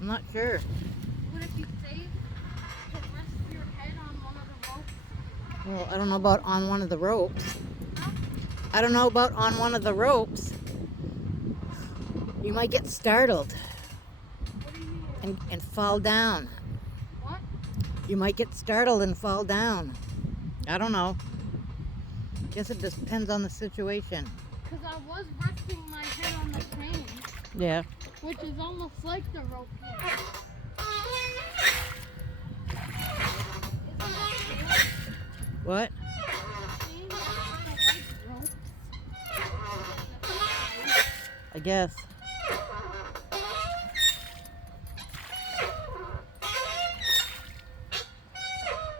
I'm not sure. Would it be safe to rest your head on one of the ropes? Well, I don't know about on one of the ropes. Huh? I don't know about on one of the ropes. You might get startled What do you mean? and fall down. What? You might get startled and fall down. I don't know. Guess it depends on the situation. Because I was resting my head on the crane, Yeah. which is almost like the rope here. What? See? The white ropes. I guess.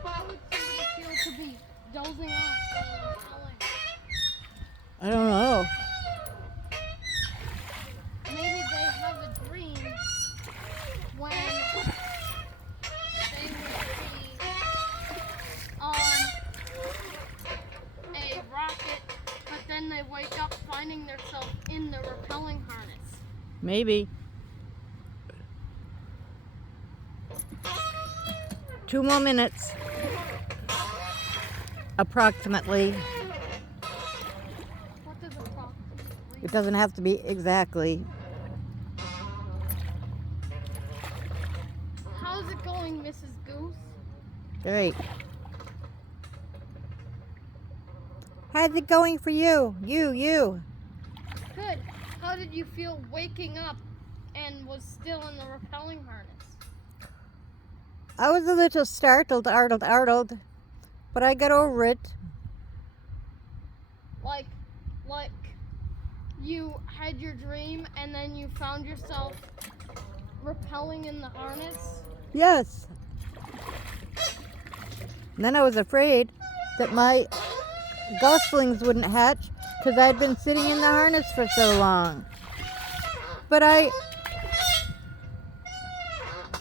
How would somebody feel to be dozing off while repelling? I don't know. Maybe they have a dream when they would be on a rocket, but then they wake up finding themselves in the rappelling harness. Maybe. 2 more minutes. Approximately. What does approximately? It doesn't have to be exactly. How's it going, Mrs. Goose? Great. How's it going for you? You. Good. How did you feel waking up and was still in the rappelling harness? I was a little startled, but I got over it. Like you had your dream and then you found yourself rappelling in the harness? Yes. And then I was afraid that my goslings wouldn't hatch because I'd been sitting in the harness for so long. But I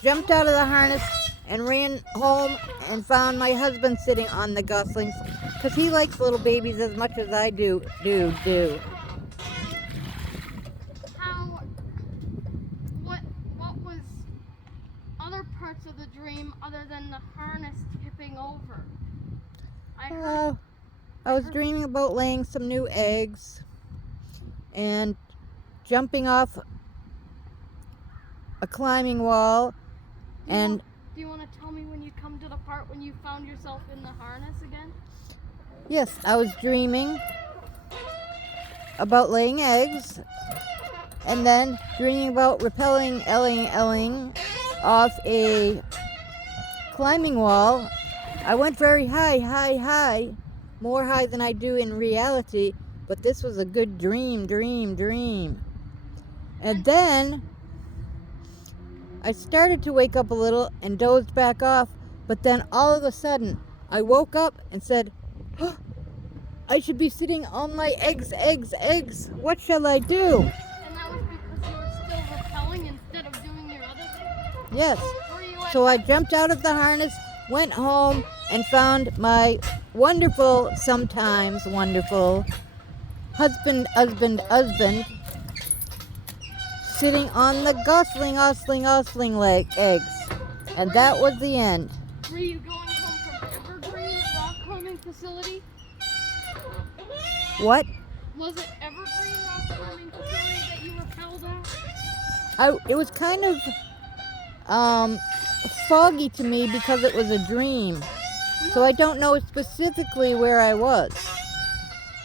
jumped out of the harness and ran home and found my husband sitting on the goslings because he likes little babies as much as I do. What was other parts of the dream other than the harness tipping over? I was dreaming about laying some new eggs and jumping off a climbing wall and Do you want to tell me when you come to the part when you found yourself in the harness again? yes, I was dreaming about laying eggs and then dreaming about rappelling Elling off a climbing wall. I went very high, more high than I do in reality, but this was a good dream. And then I started to wake up a little and dozed back off, but then all of a sudden I woke up and said, oh, I should be sitting on my eggs. What shall I do? And that was because you were still rappelling instead of doing your other thing? Yes. Were you at So I jumped out of the harness, went home, and found my wonderful, sometimes wonderful husband, sitting on the gosling leg eggs. And that was the end. Were you going home from Evergreen Rock Climbing Facility? What? Was it Evergreen Rock Climbing Facility that you rappelled at? It was kind of foggy to me because it was a dream. So I don't know specifically where I was.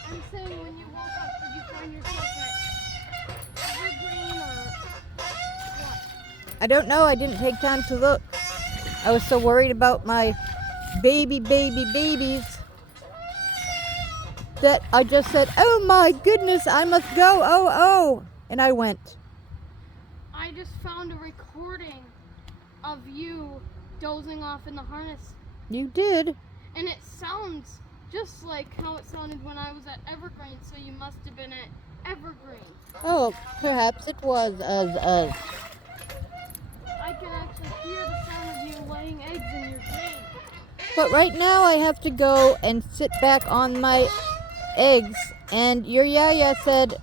I'm saying when you woke up, did you find yourself at Evergreen or what? I don't know. I didn't take time to look. I was so worried about my babies that I just said, oh my goodness, I must go. Oh. And I went. I just found a recording of you dozing off in the harness, You did. and it sounds just like how it sounded when I was at Evergreen, so you must have been at Evergreen. Oh, perhaps it was us. I can actually hear the sound of you laying eggs in your dream. But right now I have to go and sit back on my eggs. And your yaya said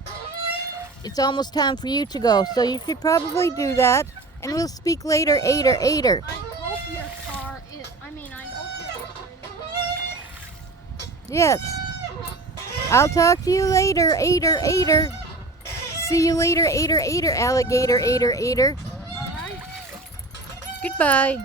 it's almost time for you to go. So you should probably do that. And we'll speak later, Ader, Ader. I hope your car is. I hope your car is. Yes. I'll talk to you later, Ader, Ader. See you later, Ader, Ader, alligator, Ader, Ader. Alright. Goodbye.